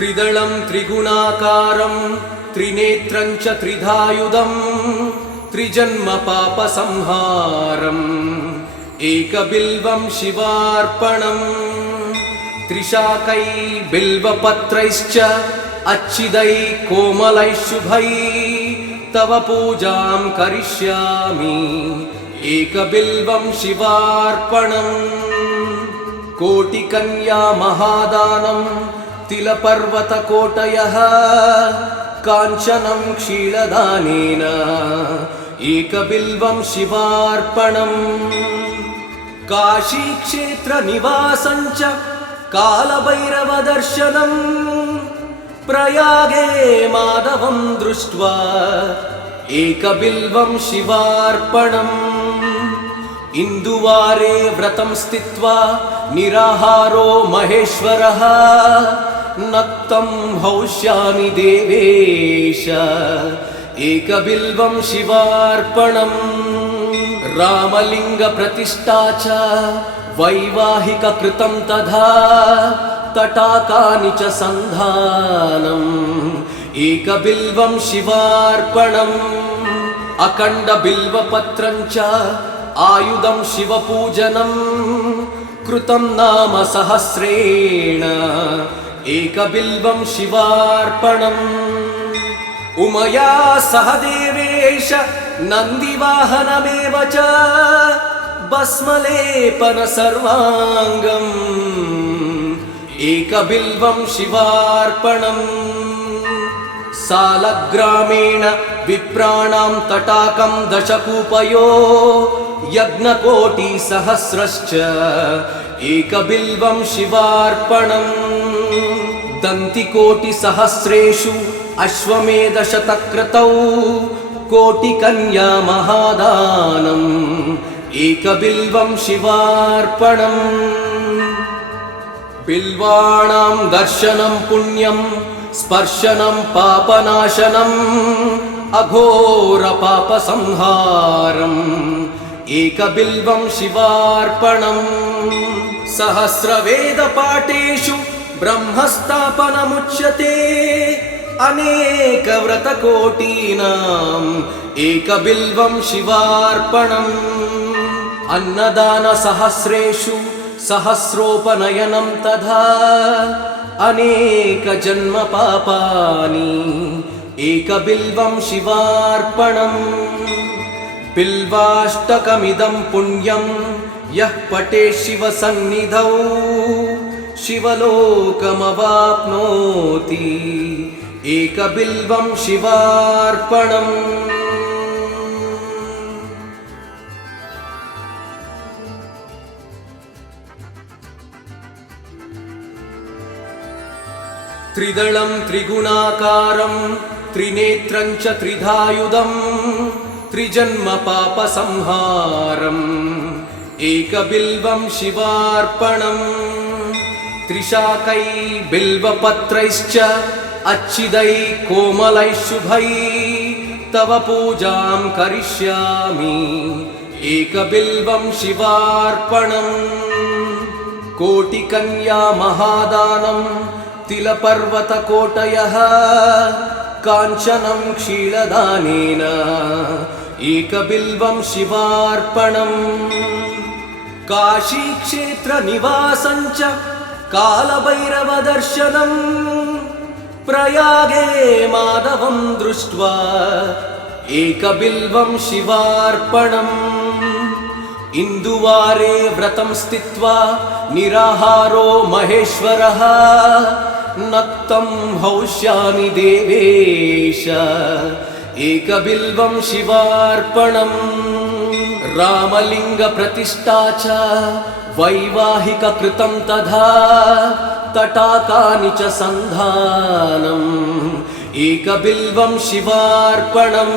त्रिदलं त्रिगुणाकारं त्रिनेत्रं च त्रिधायुधं त्रिजन्म पापसंहारम् एकबिल्वं शिवार्पणम् त्रिशाकै बिल्वपत्रैश्च अच्छिदै कोमलै शुभै तव पूजां करिष्यामि एकबिल्वं शिवार्पणम् कोटिकन्या महादानं तिलपर्वतकोटयः काञ्चनं क्षीरदानेन एकबिल्वं शिवार्पणम् काशीक्षेत्रनिवासं च कालभैरवदर्शनम् प्रयागे माधवं दृष्ट्वा एकबिल्वं शिवार्पणम् इन्दुवारे व्रतं स्थित्वा निराहारो महेश्वरः नक्तं हौष्यामि देवेश एकबिल्वं शिवार्पणम् रामलिङ्गप्रतिष्ठा च वैवाहिककृतं तथा तटाकानि च सन्धानम् एकबिल्वं शिवार्पणम् अखण्डबिल्वपत्रं च आयुधं शिवपूजनं कृतं नाम सहस्रेण एकबिल्वं शिवार्पणम् उमया सह देवेश नन्दिवाहनमेव च भस्मलेपन सर्वाङ्गम् एकबिल्वं शिवार्पणम् सालग्रामेण विप्राणां तटाकं दशकूपयो यज्ञकोटिसहस्रश्च एकबिल्वं शिवार्पणम् दन्तिकोटिसहस्रेषु अश्वमेधशतक्रतौ कोटिकन्या महादानम् एकबिल्वं शिवार्पणम् बिल्वाणां दर्शनं पुण्यं स्पर्शनं पापनाशनम् अघोरपापसंहारम् एकबिल्वं शिवार्पणम् सहस्रवेदपाठेषु ब्रह्मस्थापनमुच्यते अनेकव्रतकोटीनाम् एकबिल्वं शिवार्पणम् अन्नदानसहस्रेषु सहस्रोपनयनं तथा अनेकजन्म पापानि एकबिल्वं शिवार्पणम् बिल्वाष्टकमिदं पुण्यं यः पठेत् शिवसन्निधौ शिवलोकमवाप्नोति एकबिल्वं शिवार्पणम् त्रिदलं त्रिगुणाकारं त्रिनेत्रं च त्रिधायुधं त्रिजन्म पापसंहारम् एकबिल्वं शिवार्पणम् त्रिशाकै बिल्वपत्रैश्च अच्छिदै कोमलै शुभै तव पूजां करिष्यामि एकबिल्वं शिवार्पणम् कोटिकन्या महादानं तिलपर्वतकोटयः काञ्चनं क्षीरदानेन एकबिल्वं शिवार्पणम् काशीक्षेत्रनिवासं च कालभैरवदर्शनम् प्रयागे माधवं दृष्ट्वा एकबिल्वं शिवार्पणम् इन्दुवारे व्रतं स्थित्वा निराहारो महेश्वरः नक्तं हौष्यामि देवेश एकबिल्वं शिवार्पणम् रामलिङ्गप्रतिष्ठा च वैवाहिककृतं तथा तटाकानि च सन्धानम् एकबिल्वं शिवार्पणम्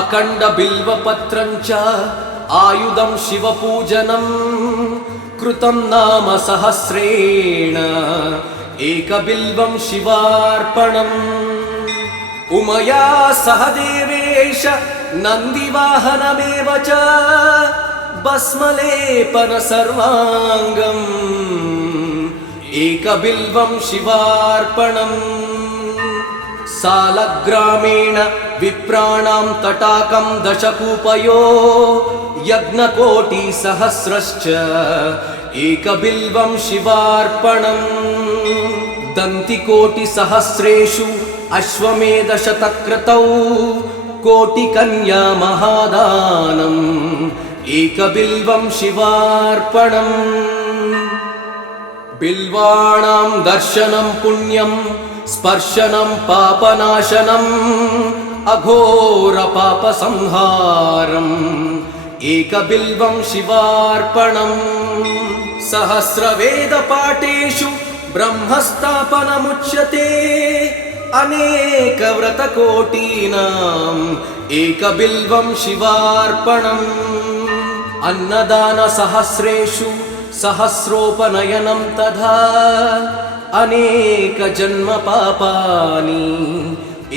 अखण्डबिल्वपत्रं च आयुधं शिवपूजनं कृतं नाम सहस्रेण एकबिल्वं शिवार्पणम् उमया सह देवेश नन्दिवाहनमेव च भस्मलेपन सर्वाङ्गम् एकबिल्वं शिवार्पणम् सालग्रामेण विप्राणां तटाकं दशकूपयो यज्ञकोटिसहस्रश्च एकबिल्वं शिवार्पणम् दन्तिकोटिसहस्रेषु अश्वमेधशतक्रतौ कोटिकन्या महादानम् एकबिल्वं शिवार्पणम् बिल्वाणां दर्शनं पुण्यं स्पर्शनं पापनाशनम् अघोरपापसंहारम् एकबिल्वं शिवार्पणम् सहस्रवेदपाठेषु ब्रह्मस्थापनमुच्यते अनेकव्रतकोटीनाम् एकबिल्वं शिवार्पणम् अन्नदानसहस्रेषु सहस्रोपनयनं तथा अनेकजन्मपापानि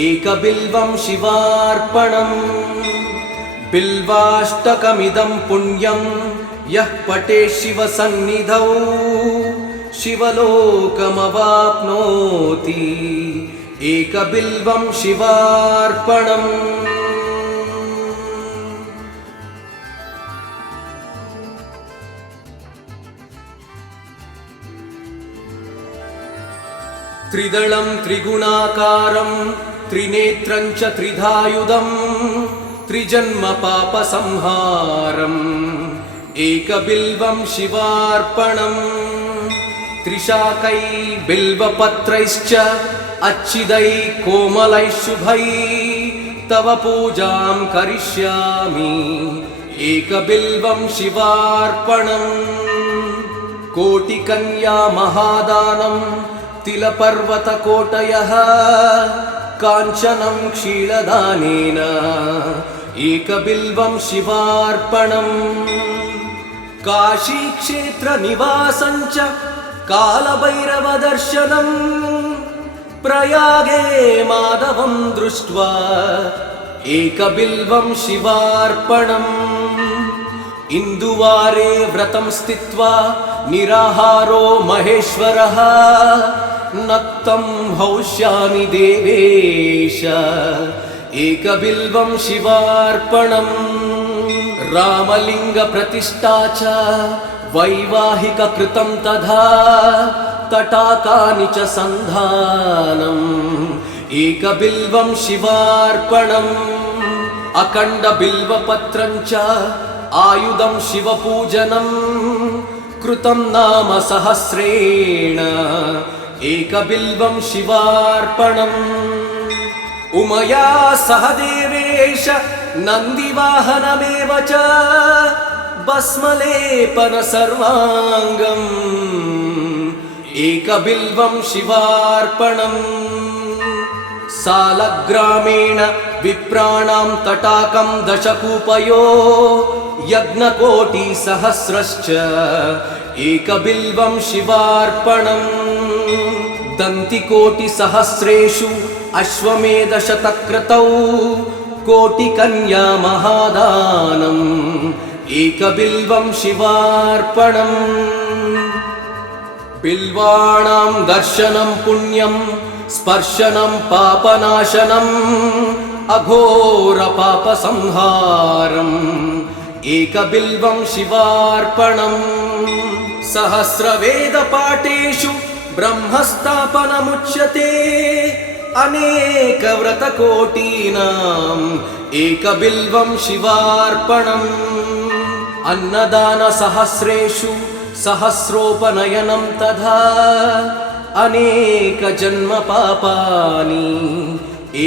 एकबिल्वं शिवार्पणम् बिल्वाष्टकमिदं पुण्यं यः पठेत् शिवसन्निधौ शिवलोकमवाप्नोति एकबिल्वं शिवार्पणम् त्रिदलं त्रिगुणाकारं त्रिनेत्रं च त्रिधायुधं त्रिजन्मपापसंहारम् एकबिल्वं शिवार्पणम् त्रिशाकै बिल्वपत्रैश्च अच्छिदै कोमलैः शुभै तव पूजां करिष्यामि एकबिल्वं शिवार्पणम् कोटिकन्या महादानं तिलपर्वतकोटयः काञ्चनं क्षीरदानेन एकबिल्वं शिवार्पणम् काशीक्षेत्रनिवासं च कालभैरवदर्शनम् प्रयागे माधवं दृष्ट्वा एकबिल्वं शिवार्पणम् इन्दुवारे व्रतं स्थित्वा निराहारो महेश्वरः नक्तं हौष्यामि देवेश एकबिल्वं शिवार्पणम् रामलिङ्गप्रतिष्ठा च वैवाहिककृतं तथा तटाकानि च सन्धानम् एकबिल्वं शिवार्पणम् अखण्डबिल्वपत्रं च आयुधं शिवपूजनं कृतं नाम सहस्रेण एकबिल्वं शिवार्पणम् उमया सह देवेश नन्दिवाहनमेव च भस्मलेपन सर्वाङ्गम् एकबिल्वं शिवार्पणम् सालग्रामेण विप्राणां तटाकं दशकूपयो यज्ञकोटिसहस्रश्च एकबिल्वं शिवार्पणम् दन्तिकोटिसहस्रेषु अश्वमेधशतक्रतौ कोटिकन्या महादानम् एकबिल्वं शिवार्पणम् बिल्वाणां दर्शनं पुण्यं स्पर्शनं पापनाशनम् अघोरपापसंहारम् एकबिल्वं शिवार्पणम् सहस्रवेदपाठेषु ब्रह्मस्थापनमुच्यते अनेकव्रतकोटीनाम् एकबिल्वं शिवार्पणम् अन्नदानसहस्रेषु सहस्रोपनयनं तथा अनेकजन्मपापानि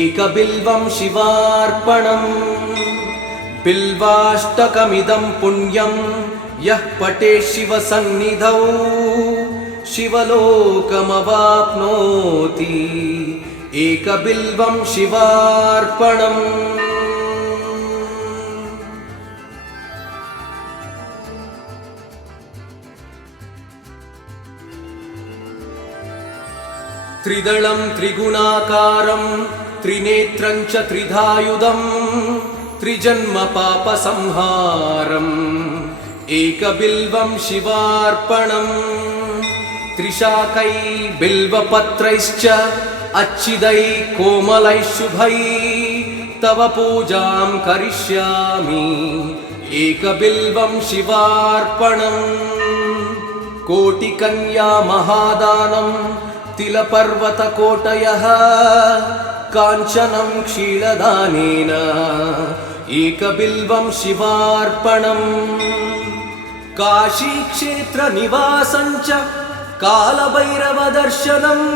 एकबिल्वं शिवार्पणम् बिल्वाष्टकमिदं पुण्यं यः पठेत् शिवसन्निधौ शिवलोकमवाप्नोति एकबिल्वं शिवार्पणम् त्रिदलं त्रिगुणाकारं त्रिनेत्रं च त्रिधायुधं त्रिजन्मपापसंहारम् एकबिल्वं शिवार्पणम् त्रिशाकै बिल्वपत्रैश्च अच्छिदै कोमलैः शुभै तव पूजां करिष्यामि एकबिल्वं शिवार्पणम् कोटिकन्या महादानं तिलपर्वतकोटयः काञ्चनं क्षीरदानेन एकबिल्वं शिवार्पणम् काशीक्षेत्रनिवासञ्च कालभैरवदर्शनम्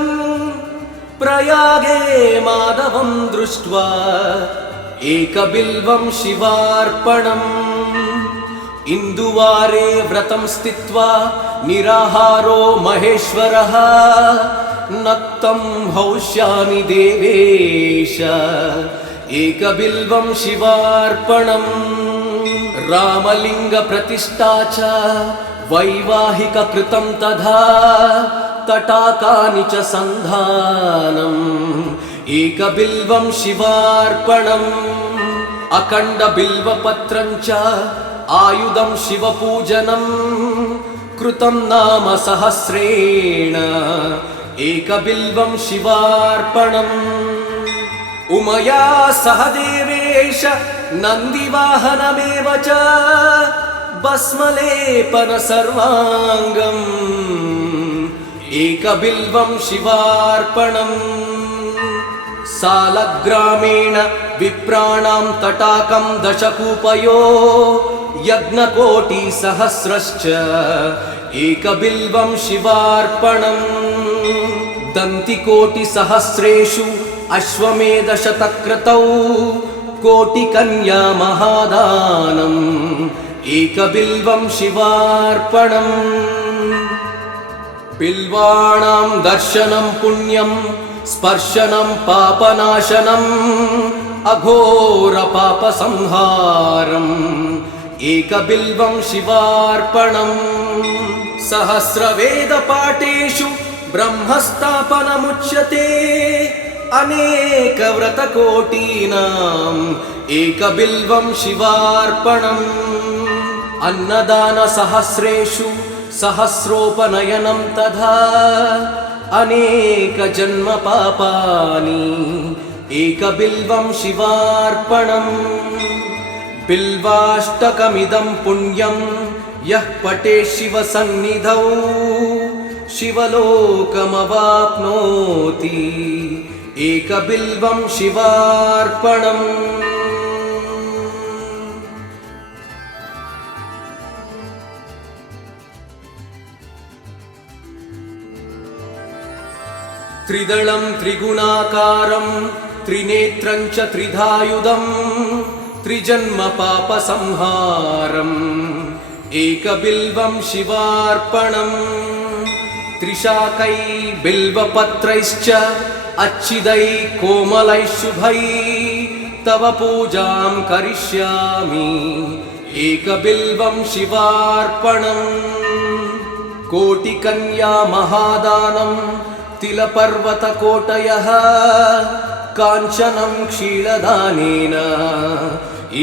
प्रयागे माधवं दृष्ट्वा एकबिल्वं शिवार्पणम् इन्दुवारे व्रतं स्थित्वा निराहारो महेश्वरः नक्तं हौष्यामि देवेश एकबिल्वं शिवार्पणम् रामलिङ्गप्रतिष्ठा च वैवाहिककृतं तथा तटाकानि च सन्धानम् एकबिल्वं शिवार्पणम् अखण्डबिल्वपत्रं च आयुधं शिवपूजनं कृतं नाम सहस्रेण एकबिल्वं शिवार्पणम् उमया सह देवेश नन्दिवाहनमेव च भस्मलेपन सर्वाङ्गम् एकबिल्वं शिवार्पणम् सालग्रामेण विप्राणां तटाकं दशकूपयो यज्ञकोटिसहस्रश्च एकबिल्वं शिवार्पणम् दन्तिकोटिसहस्रेषु अश्वमेधशतक्रतौ कोटिकन्या महादानम् एकबिल्वं शिवार्पणम् बिल्वाणां दर्शनं पुण्यं स्पर्शनं पापनाशनम् अघोरपापसंहारम् एकबिल्वं शिवार्पणम् सहस्रवेदपाठेषु ब्रह्मस्थापनमुच्यते अनेकव्रतकोटीनाम् एकबिल्वं शिवार्पणम् अन्नदानसहस्रेषु सहस्रोपनयनं तथा अनेकजन्मपापानि एकबिल्वं शिवार्पणम् बिल्वाष्टकमिदं पुण्यं यः पठेत् शिवसन्निधौ शिवलोकमवाप्नोति एकबिल्वं शिवार्पणम् त्रिदलं त्रिगुणाकारं त्रिनेत्रं च त्रिधायुधं त्रिजन्मपापसंहारम् एकबिल्वं शिवार्पणम् त्रिशाकै बिल्वपत्रैश्च अच्छिदै कोमलैः शुभै तव पूजां करिष्यामि एकबिल्वं शिवार्पणम् कोटिकन्या महादानं तिलपर्वतकोटयः काञ्चनं क्षीरदानेन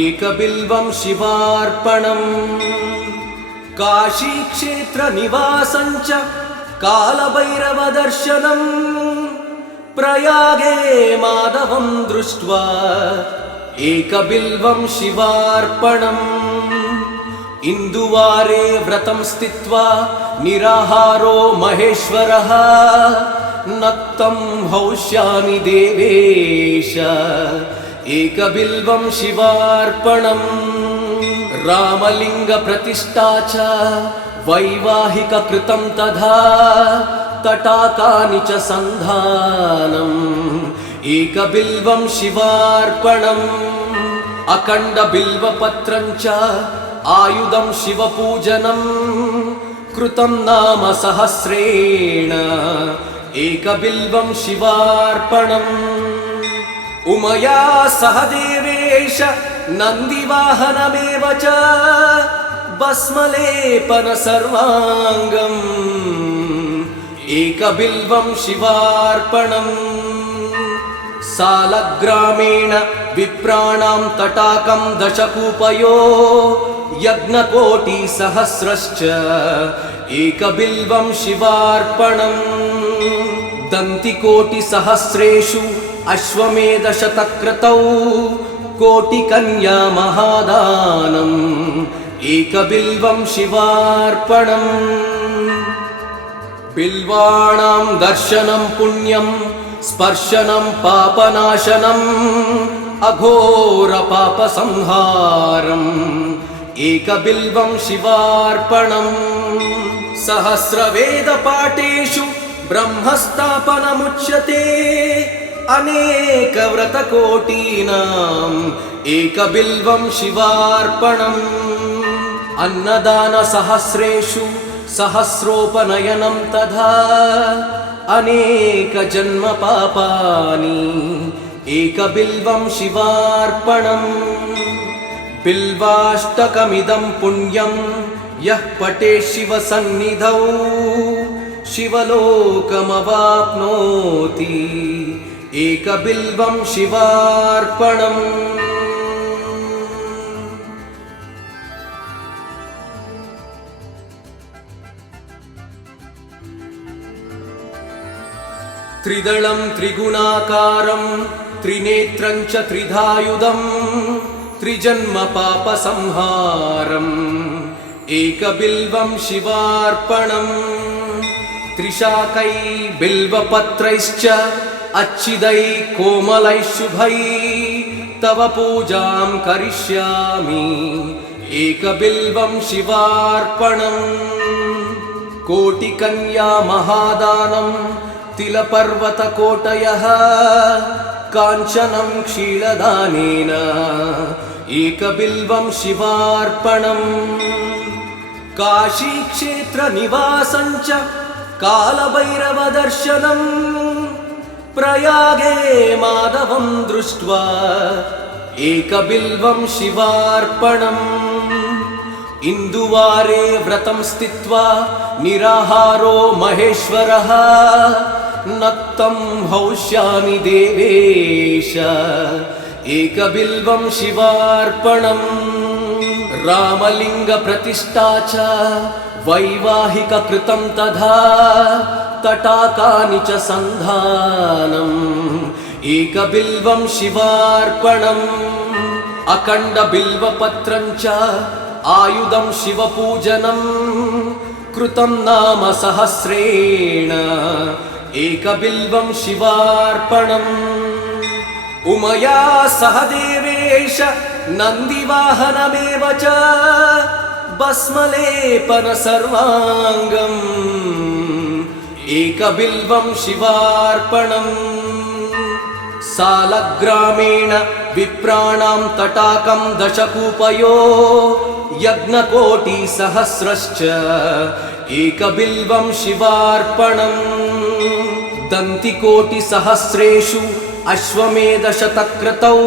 एकबिल्वं शिवार्पणम् काशीक्षेत्रनिवासञ्च कालभैरवदर्शनम् प्रयागे माधवं दृष्ट्वा एकबिल्वं शिवार्पणम् इन्दुवारे व्रतं स्थित्वा निराहारो महेश्वरः नक्तं हौष्यामि देवेश एकबिल्वं शिवार्पणम् रामलिङ्गप्रतिष्ठा च वैवाहिककृतं तथा तटाकानि च सन्धानम् एकबिल्वं शिवार्पणम् अखण्डबिल्वपत्रं च आयुधं शिवपूजनं कृतं नाम सहस्रेण एकबिल्वं शिवार्पणम् उमया सह देवेश नन्दिवाहनमेव च भस्मलेपन सर्वाङ्गम् एकबिल्वं शिवार्पणम् सालग्रामेण विप्राणां तटाकं दशकूपयो यज्ञकोटिसहस्रश्च एकबिल्वं शिवार्पणम् दन्तिकोटिसहस्रेषु अश्वमेधशतक्रतौ कोटिकन्या महादानम् एकबिल्वं शिवार्पणम् बिल्वाणां दर्शनं पुण्यं स्पर्शनं पापनाशनम् अघोरपापसंहारम् एकबिल्वं शिवार्पणम् सहस्रवेदपाठेषु ब्रह्मस्थापनमुच्यते अनेकव्रतकोटीनाम् एकबिल्वं शिवार्पणम् अन्नदानसहस्रेषु सहस्रोपनयनं तथा अनेकजन्मपापानि एकबिल्वं शिवार्पणम् बिल्वाष्टकमिदं पुण्यं यः पठेत् शिवसन्निधौ शिवलोकमवाप्नोति एकबिल्वं शिवार्पणम् त्रिदलं त्रिगुणाकारं त्रिनेत्रं च त्रिधायुधं त्रिजन्मपापसंहारम् एकबिल्वं शिवार्पणम् त्रिशाकै बिल्वपत्रैश्च अच्छिदै कोमलैः शुभै तव पूजां करिष्यामि एकबिल्वं शिवार्पणम् कोटिकन्या महादानं तिलपर्वतकोटयः काञ्चनं क्षीरदानेन एकबिल्वं शिवार्पणम् काशीक्षेत्रनिवासं च कालभैरवदर्शनम् प्रयागे माधवं दृष्ट्वा एकबिल्वं शिवार्पणम् इन्दुवारे व्रतं स्थित्वा निराहारो महेश्वरः नक्तं हौष्यामि देवेश एकबिल्वं शिवार्पणम् रामलिङ्गप्रतिष्ठा च वैवाहिककृतं तथा तटाकानि च सन्धानम् एकबिल्वं शिवार्पणम् अखण्डबिल्वपत्रं च आयुधं शिवपूजनं कृतं नाम सहस्रेण एकबिल्वं शिवार्पणम् उमया सह देवेश नन्दिवाहनमेव च भस्मलेपन सर्वाङ्गम् एकबिल्वं शिवार्पणम् सालग्रामेण विप्राणां तटाकं दशकूपयो यज्ञकोटिसहस्रश्च एकबिल्वं शिवार्पणम् दन्तिकोटिसहस्रेषु अश्वमेधशतक्रतौ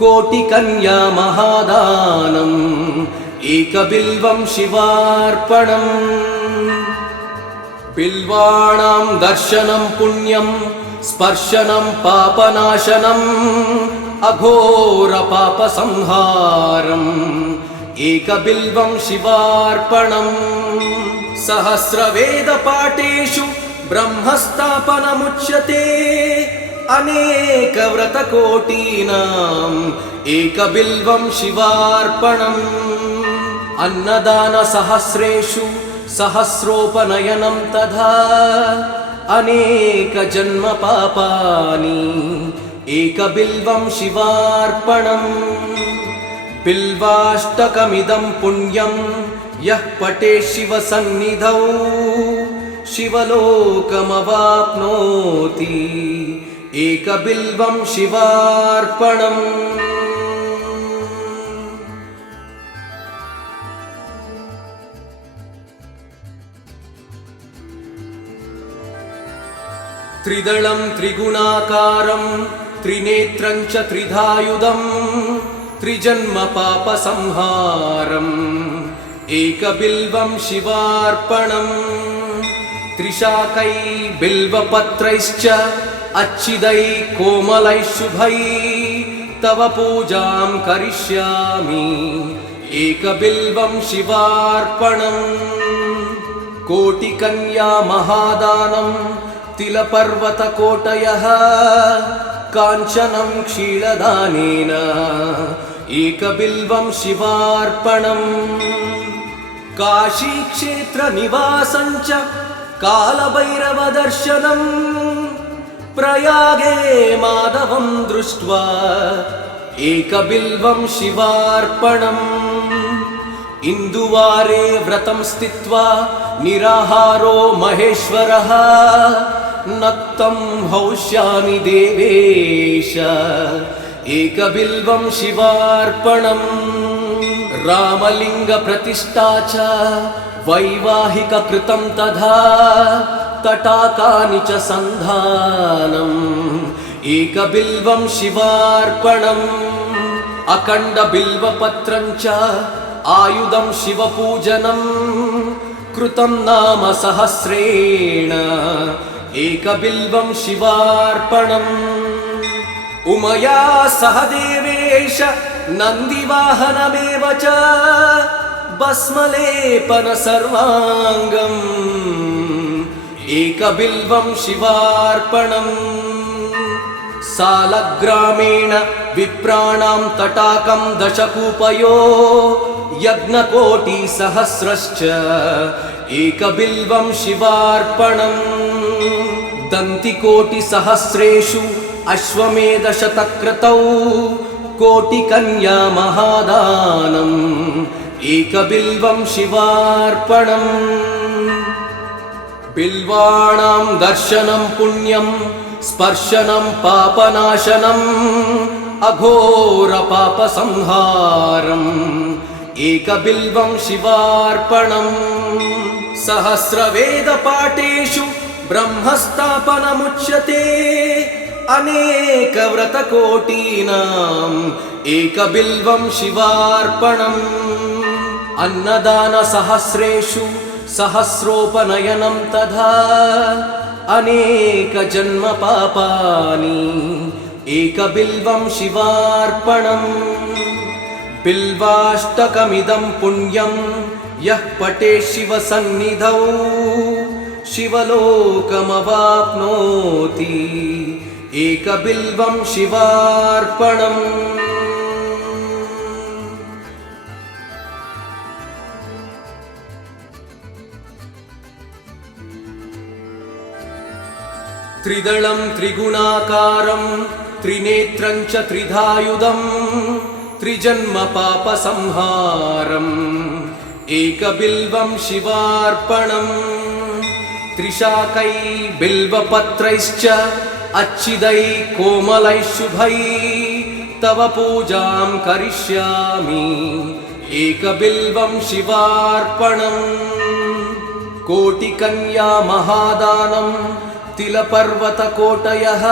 कोटिकन्या महादानम् एकबिल्वं शिवार्पणम् बिल्वाणां दर्शनं पुण्यं स्पर्शनं पापनाशनम् अघोरपापसंहारम् एकबिल्वं शिवार्पणम् सहस्रवेदपाठेषु ब्रह्मस्थापनमुच्यते अनेकव्रतकोटीनाम् एकबिल्वं शिवार्पणम् अन्नदानसहस्रेषु सहस्रोपनयनं तथा अनेकजन्मपापानि एकबिल्वं शिवार्पणम् बिल्वाष्टकमिदं पुण्यं यः पठेत् शिवसन्निधौ शिवलोकमवाप्नोति एकबिल्वं शिवार्पणम् त्रिदलं त्रिगुणाकारं त्रिनेत्रं च त्रिधायुधं त्रिजन्मपापसंहारम् एकबिल्वं शिवार्पणम् त्रिशाकै बिल्वपत्रैश्च अच्छिदै कोमलैः शुभै तव पूजां करिष्यामि एकबिल्वं शिवार्पणम् कोटिकन्या महादानं तिलपर्वतकोटयः काञ्चनं क्षीरदानेन एकबिल्वं शिवार्पणम् काशीक्षेत्रनिवासं च कालभैरवदर्शनम् प्रयागे माधवं दृष्ट्वा एकबिल्वं शिवार्पणम् इन्दुवारे व्रतं स्थित्वा निराहारो महेश्वरः नक्तं हौष्यामि देवेश एकबिल्वं शिवार्पणम् रामलिङ्गप्रतिष्ठा च वैवाहिककृतं तथा तटाकानि च सन्धानम् एकबिल्वं शिवार्पणम् अखण्डबिल्वपत्रं च आयुधं शिवपूजनं कृतं नाम सहस्रेण एकबिल्वं शिवार्पणम् उमया सह देवेश नन्दिवाहनमेव च भस्मलेपन सर्वाङ्गम् एकबिल्वं शिवार्पणम् सालग्रामेण विप्राणां तटाकं दशकूपयो यज्ञकोटिसहस्रश्च एकबिल्वं शिवार्पणम् दन्तिकोटिसहस्रेषु अश्वमेधशतक्रतौ कोटिकन्या महादानम् एकबिल्वं शिवार्पणम् बिल्वाणां दर्शनं पुण्यं स्पर्शनं पापनाशनम् अघोरपापसंहारम् एकबिल्वं शिवार्पणम् सहस्रवेदपाठेषु ब्रह्मस्थापनमुच्यते अनेकव्रतकोटीनाम् एकबिल्वं शिवार्पणम् अन्नदानसहस्रेषु सहस्रोपनयनं तथा अनेकजन्मपापानि एकबिल्वं शिवार्पणम् बिल्वाष्टकमिदं पुण्यं यः पठेत् शिवसन्निधौ शिवलोकमवाप्नोति एकबिल्वं शिवार्पणम् त्रिदलं त्रिगुणाकारं त्रिनेत्रं च त्रिधायुधं त्रिजन्मपापसंहारम् एकबिल्वं शिवार्पणम् त्रिशाकै बिल्वपत्रैश्च अच्छिदै कोमलै शुभै तव पूजां करिष्यामि एकबिल्वं शिवार्पणम् कोटिकन्या महादानं तिलपर्वतकोटयः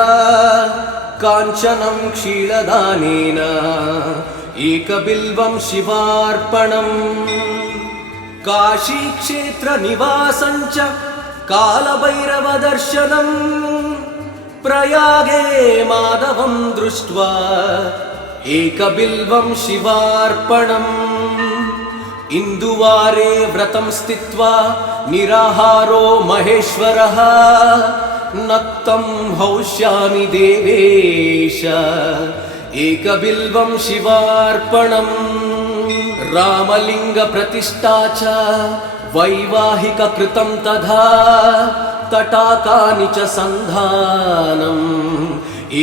काञ्चनं क्षीरदानेन एकबिल्वं शिवार्पणम् काशीक्षेत्रनिवासं च कालभैरवदर्शनम् प्रयागे माधवं दृष्ट्वा एकबिल्वं शिवार्पणम् इन्दुवारे व्रतं स्थित्वा निराहारो महेश्वरः नक्तं हौष्यामि देवेश एकबिल्वं शिवार्पणम् रामलिङ्गप्रतिष्ठा च वैवाहिककृतं तथा तटाकानि च सन्धानम्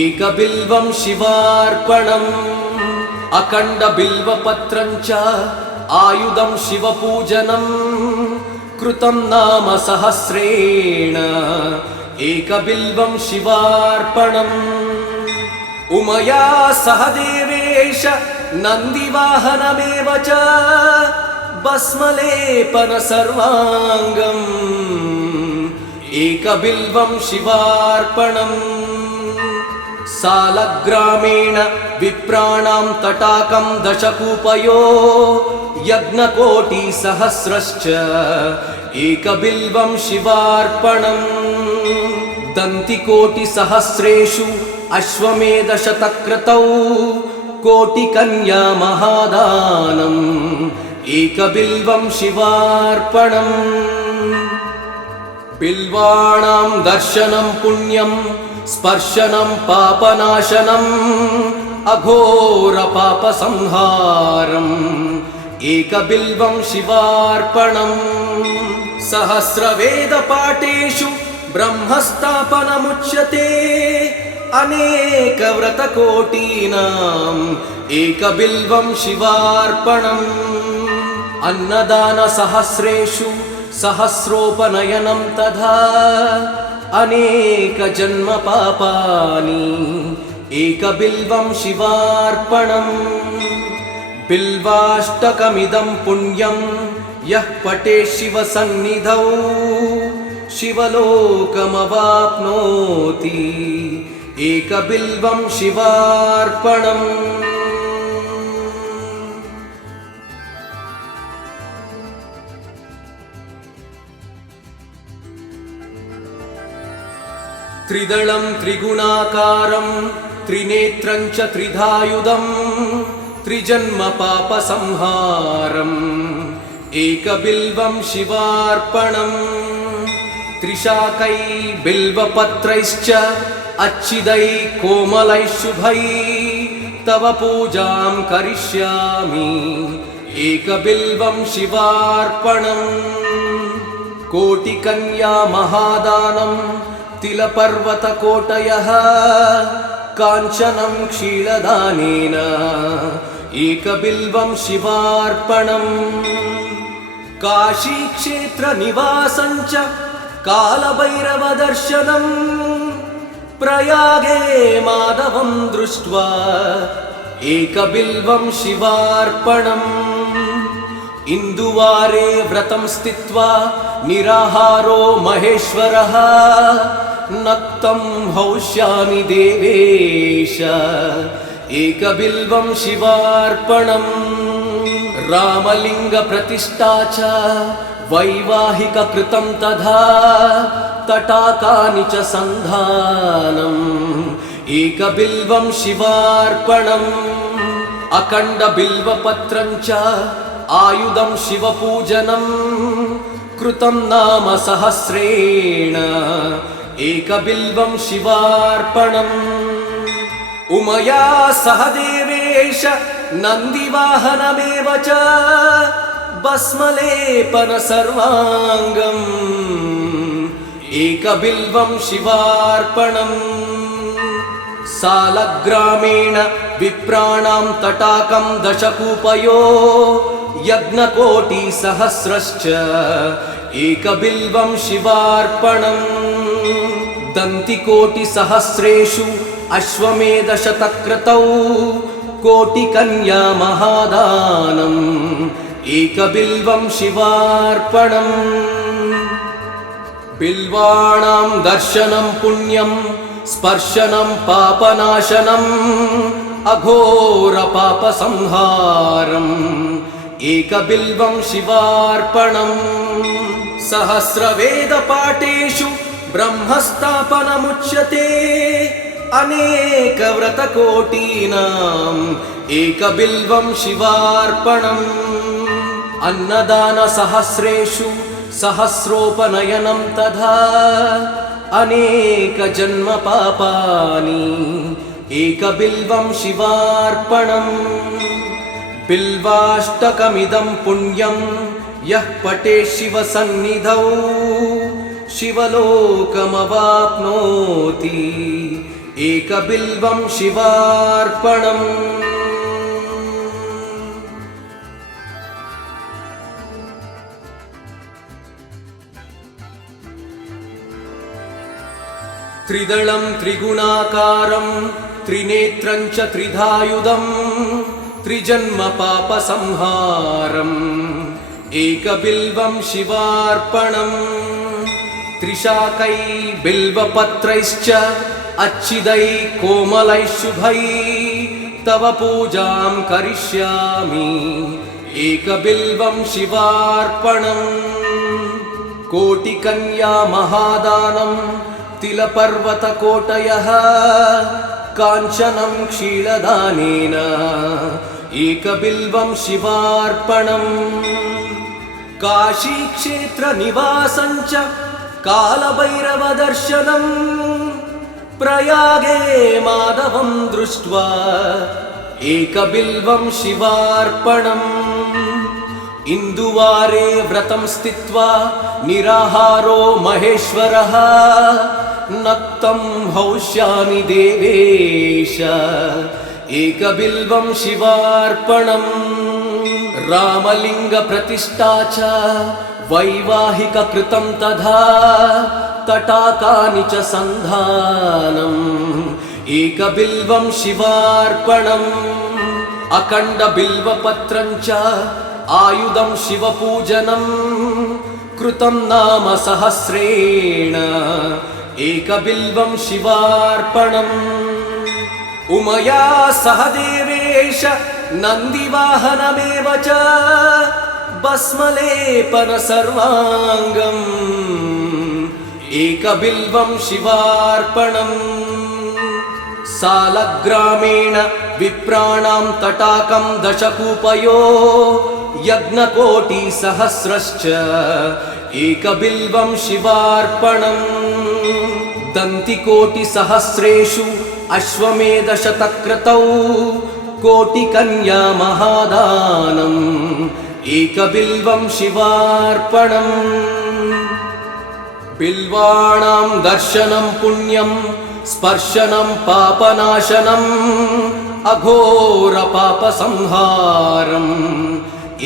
एकबिल्वं शिवार्पणम् अखण्डबिल्वपत्रं च आयुधं शिवपूजनं कृतं नाम सहस्रेण एकबिल्वं शिवार्पणम् उमया सह देवेश नन्दिवाहनमेव च भस्मलेपन सर्वाङ्गम् एकबिल्वं शिवार्पणम् सालग्रामेण विप्राणां तटाकं दशकूपयो यज्ञकोटिसहस्रश्च एकबिल्वं शिवार्पणम् दन्तिकोटिसहस्रेषु अश्वमेधशतक्रतौ कोटिकन्या महादानम् एकबिल्वं शिवार्पणम् बिल्वाणां दर्शनं पुण्यं स्पर्शनं पापनाशनम् अघोरपापसंहारम् एकबिल्वं शिवार्पणम् सहस्रवेदपाठेषु ब्रह्मस्थापनमुच्यते अनेकव्रतकोटीनाम् एकबिल्वं शिवार्पणम् अन्नदानसहस्रेषु सहस्रोपनयनं तथा अनेकजन्मपापानि एकबिल्वं शिवार्पणम् बिल्वाष्टकमिदं पुण्यं यः पठेत् शिवसन्निधौ शिवलोकमवाप्नोति एकबिल्वं शिवार्पणम् त्रिदलं त्रिगुणाकारं त्रिनेत्रं च त्रिधायुधं त्रिजन्मपापसंहारम् एकबिल्वं शिवार्पणम् त्रिशाकै बिल्वपत्रैश्च अच्छिदैः कोमलैः शुभैः तव पूजां करिष्यामि एकबिल्वं शिवार्पणम् कोटिकन्या महादानं तिलपर्वतकोटयः काञ्चनं क्षीरदानेन एकबिल्वं शिवार्पणम् काशीक्षेत्रनिवासं च कालभैरवदर्शनम् प्रयागे माधवं दृष्ट्वा एकबिल्वं शिवार्पणम् इन्दुवारे व्रतं स्थित्वा निराहारो महेश्वरः नक्तं हौष्यामि देवेश एकबिल्वं शिवार्पणम् रामलिङ्गप्रतिष्ठा च वैवाहिककृतं तथा तटाकानि च सन्धानम् एकबिल्वं शिवार्पणम् अखण्डबिल्वपत्रं च आयुधं शिवपूजनं कृतं नाम सहस्रेण एकबिल्वं शिवार्पणम् उमया सह देवेश नन्दिवाहनमेव च भस्मलेपन सर्वाङ्गम् एकबिल्वं शिवार्पणम् सालग्रामेण विप्राणां तटाकं दशकूपयो यज्ञकोटिसहस्रश्च एकबिल्वं शिवार्पणम् दन्तिकोटिसहस्रेषु अश्वमेधशतक्रतौ कोटिकन्या महादानम् एकबिल्वं शिवार्पणम् बिल्वाणां दर्शनं पुण्यं स्पर्शनं पापनाशनम् अघोरपापसंहारम् एकबिल्वं शिवार्पणम् सहस्रवेदपाठेषु ब्रह्मस्थापनमुच्यते अनेकव्रतकोटीनाम् एकबिल्वं शिवार्पणम् अन्नदानसहस्रेषु सहस्रोपनयनं तथा अनेकजन्मपापानि एकबिल्वं शिवार्पणम् बिल्वाष्टकमिदं पुण्यं यः पठेत् शिवसन्निधौ शिवलोकमवाप्नोति एकबिल्वं शिवार्पणम् त्रिदलं त्रिगुणाकारं त्रिनेत्रं च त्रिधायुधं त्रिजन्मपापसंहारम् एकबिल्वं शिवार्पणम् त्रिशाकै बिल्वपत्रैश्च अच्छिदैः कोमलैः शुभैः तव पूजां करिष्यामि एकबिल्वं शिवार्पणम् कोटिकन्या महादानं तिलपर्वतकोटयः काञ्चनं क्षीरदानेन एकबिल्वं शिवार्पणम् काशीक्षेत्रनिवासं च कालभैरवदर्शनम् प्रयागे माधवं दृष्ट्वा एकबिल्वं शिवार्पणम् इन्दुवारे व्रतं स्थित्वा निराहारो महेश्वरः नक्तं हौष्यामि देवेश एकबिल्वं शिवार्पणम् रामलिङ्गप्रतिष्ठा च वैवाहिककृतं तथा तटाकानि च सन्धानम् एकबिल्वं शिवार्पणम् अखण्डबिल्वपत्रं च आयुधं शिवपूजनम् कृतं नाम सहस्रेण एकबिल्वं शिवार्पणम् उमया सह देवेश नन्दिवाहनमेव च भस्मलेपन सर्वाङ्गम् एकबिल्वं शिवार्पणम् सालग्रामेण विप्राणां तटाकं दशकूपयो यज्ञकोटिसहस्रश्च एकबिल्वं शिवार्पणम् दन्तिकोटिसहस्रेषु अश्वमेधशतक्रतौ कोटिकन्या महादानम् एकबिल्वं शिवार्पणम् बिल्वाणां दर्शनं पुण्यं स्पर्शनं पापनाशनम् अघोरपापसंहारम्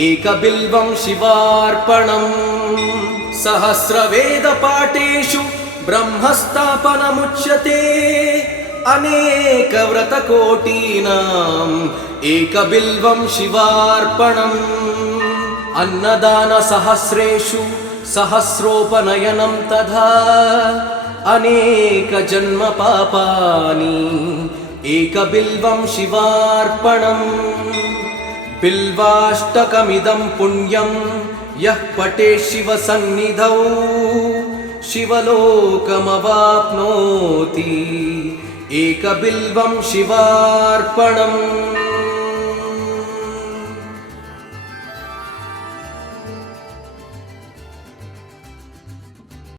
एकबिल्वं शिवार्पणम् सहस्रवेदपाठेषु ब्रह्मस्थापनमुच्यते अनेकव्रतकोटीनाम् एकबिल्वं शिवार्पणम् अन्नदानसहस्रेषु सहस्रोपनयनं तथा अनेकजन्मपापानि एकबिल्वं शिवार्पणम् बिल्वाष्टकमिदं पुण्यं यः पठेत् शिवसन्निधौ शिवलोकमवाप्नोति एकबिल्वं शिवार्पणम्